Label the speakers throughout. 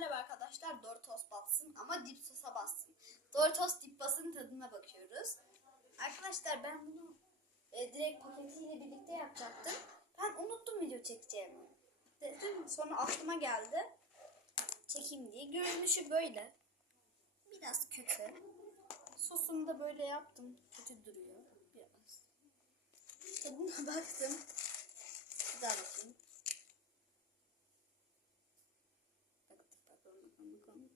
Speaker 1: merhaba arkadaşlar. Doritos bassın ama dip sosa bassın. Doritos dip basın tadına bakıyoruz. Arkadaşlar ben bunu e, direkt paketiyle birlikte yapacaktım. Ben unuttum video çekeceğimi. Dedim sonra aklıma geldi. Çekeyim diye. Görünüşü böyle. Biraz kötü. Sosunu da böyle yaptım. Kötü duruyor. Biraz. Tadına baktım. Daha bakayım. Baktık bakalım?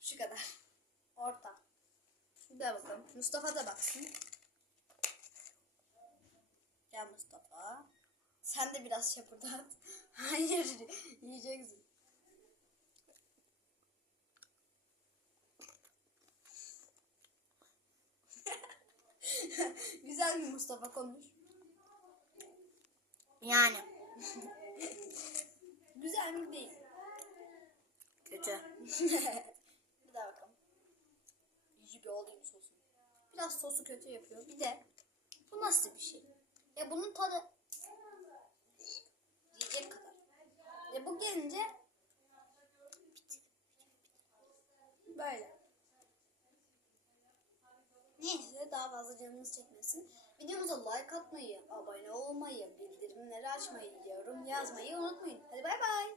Speaker 1: Şu kadar. Orta. Bir daha bakalım. Mustafa da baksın. Gel Mustafa. Sen de biraz şapırdat. Hayır. Yiyeceksin. Güzel mi Mustafa konuş.
Speaker 2: Yani
Speaker 1: Güzel mi değil.
Speaker 2: kötü.
Speaker 1: bir daha bakalım. İyi bir olayım sosu. Biraz sosu kötü yapıyor. Bir de bu nasıl bir şey? Ya bunun tadı yiyecek kadar. Ya bu gelince böyle. Neyse daha fazla canımız çekmesin. Videomuza like atmayı, abone olmayı, bildirimleri açmayı, yorum yazmayı unutmayın. Hadi bay bay.